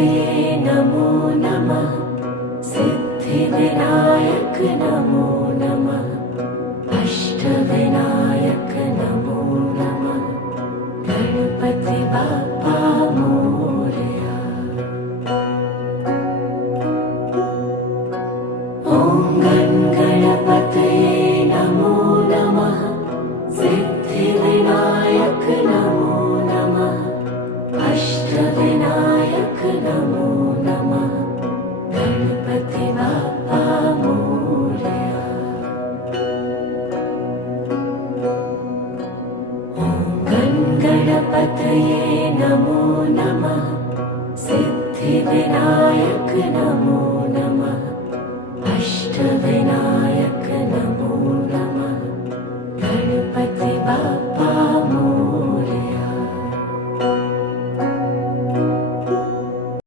गणपतये नमो नमः। सिद्धिविनायक नमो नमः। अष्टविनायक नमो नमः। गणपति बाप्पा मोरया। ॐ गणपतये नमो नमः। सिद्धिविनायक नमो नमः। अष्टविनायक नमो नमः। गणपति बाप्पा मोरया। ॐ गणपतये नमो नमः। सिद्धिविनायक नमो नमः। अष्टविनायक